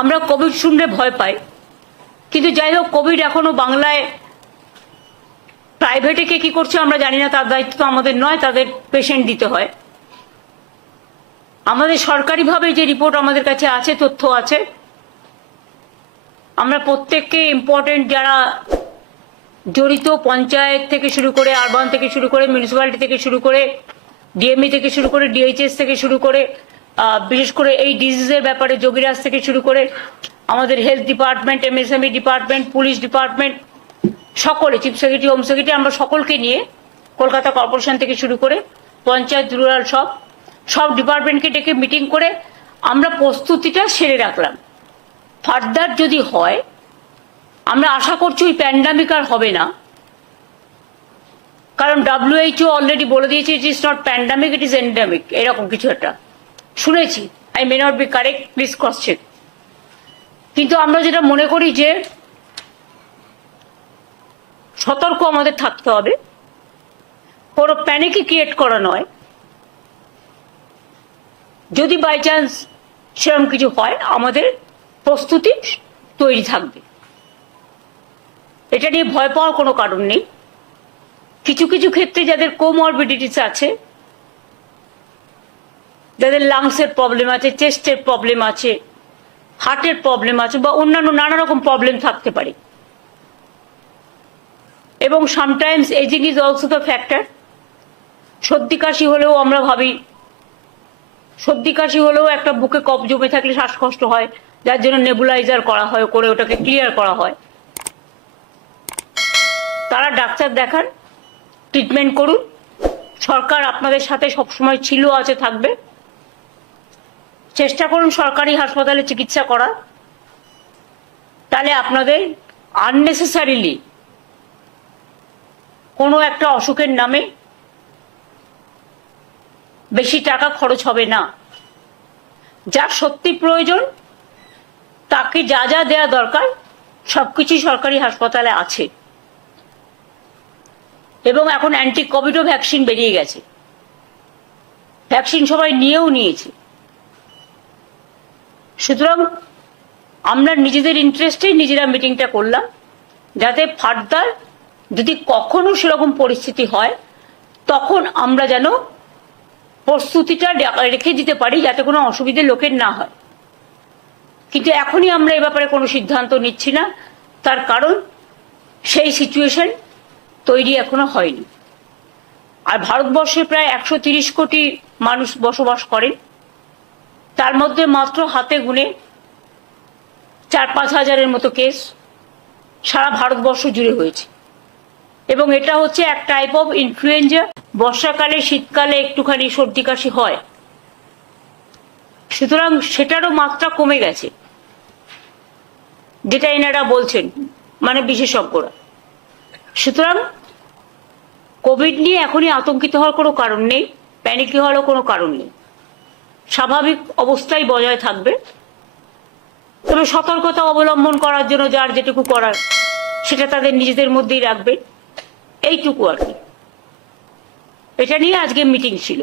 আমরা কোভিড শুনলে ভয় পাই, কিন্তু যাই হোক কোভিড এখনো বাংলায় প্রাইভেটে কে কি করছে আমরা জানি না, তার দায়িত্ব তো আমাদের নয়, তাদের পেশেন্ট দিতে হয়। আমাদের সরকারিভাবে যে রিপোর্ট আমাদের কাছে আছে, তথ্য আছে, আমরা প্রত্যেককে ইম্পর্টেন্ট যারা জড়িত, পঞ্চায়েত থেকে শুরু করে, আরবান থেকে শুরু করে, মিউনিসিপ্যালিটি থেকে শুরু করে, ডিএমই থেকে শুরু করে, ডিএইচএস থেকে শুরু করে, বিশেষ করে এই ডিজিজের ব্যাপারে যোগীরাজ থেকে শুরু করে আমাদের health department, MSME department, police department, সকলে, চিফ সেক্রেটারি, হোম সেক্রেটারি, আমরা সকলকে নিয়ে কলকাতা কর্পোরেশন থেকে শুরু করে পঞ্চায়েত, রুরাল, সব ডিপার্টমেন্টকে ডেকে মিটিং করে আমরা প্রস্তুতিটা সেরে রাখলাম। ফার্দার যদি হয়, আমরা আশা করছি ওই প্যান্ডামিক আর হবে না, কারণ WHO অলরেডি বলে দিয়েছে it is not pandemic, it is endemic, এরকম কিছু একটা শুনেছি। I may not be correct, please cross check. কিন্তু আমরা যেটা মনে করি যে সতর্ক আমাদের থাকতে হবে, কোনো প্যানিকই ক্রিয়েট করা নয়। যদি বাই চান্স সেরকম কিছু হয়, আমাদের প্রস্তুতি তৈরি থাকবে, এটা নিয়ে ভয় পাওয়ার কোনো কারণ নেই। কিছু কিছু ক্ষেত্রে যাদের কোমরবিডিটিস আছে, যাদের লাংসের প্রবলেম আছে, চেস্টের প্রবলেম আছে, হার্টের প্রবলেম আছে, বা অন্যান্য নানা রকম প্রবলেম থাকতে পারে, এবং sometimes ageing is also the factor. সর্দি কাশি হলেও আমরা ভাবি, সর্দি কাশি হলেও একটা বুকে কফ জমে থাকলে শ্বাসকষ্ট হয়, যার জন্য নেবুলাইজার করা হয়, করে ওটাকে ক্লিয়ার করা হয়। তারা ডাক্তার দেখান, ট্রিটমেন্ট করুন। সরকার আপনাদের সাথে সবসময় ছিল, আছে, থাকবে। চেষ্টা করুন সরকারি হাসপাতালে চিকিৎসা করার, তাহলে আপনাদের আননেসেসারিলি কোনো একটা অসুখের নামে বেশি টাকা খরচ হবে না। যার সত্যি প্রয়োজন তাকে যা যা দেওয়া দরকার সবকিছুই সরকারি হাসপাতালে আছে, এবং এখন অ্যান্টি কোভিডও ভ্যাকসিন বেরিয়ে গেছে, ভ্যাকসিন সবাই নিয়েও নিয়েছে। সুতরাং আমরা নিজেদের ইন্টারেস্টে নিজেরা মিটিংটা করলাম, যাতে ফার্দার যদি কখনো সেরকম পরিস্থিতি হয় তখন আমরা যেন প্রস্তুতিটা রেখে দিতে পারি, যাতে কোনো অসুবিধে লোকের না হয়। কিন্তু এখনই আমরা এ ব্যাপারে কোনো সিদ্ধান্ত নিচ্ছি না, তার কারণ সেই সিচুয়েশন তৈরি এখনো হয়নি। আর ভারতবর্ষে প্রায় 130 কোটি মানুষ বসবাস করেন, তার মধ্যে মাত্র হাতে গুনে 4-5 হাজারের মতো কেস সারা ভারতবর্ষ জুড়ে হয়েছে, এবং এটা হচ্ছে এক টাইপ অফ ইনফ্লুয়েঞ্জা। বর্ষাকালে, শীতকালে একটুখানি সর্দি কাশি হয়, সুতরাং সেটারও মাত্রা কমে গেছে, যেটা এনারা বলছেন, মানে বিশেষজ্ঞরা। সুতরাং কোভিড নিয়ে এখনই আতঙ্কিত হওয়ার কোনো কারণ নেই, প্যানিক হওয়ারও কোনো কারণ নেই। স্বাভাবিক অবস্থায় বজায় থাকবে, তবে সতর্কতা অবলম্বন করার জন্য যার যেটুকু করার সেটা তাদের নিজেদের মধ্যেই রাখবে, এইটুকু আর কি। এটা নিয়ে আজকে মিটিং ছিল।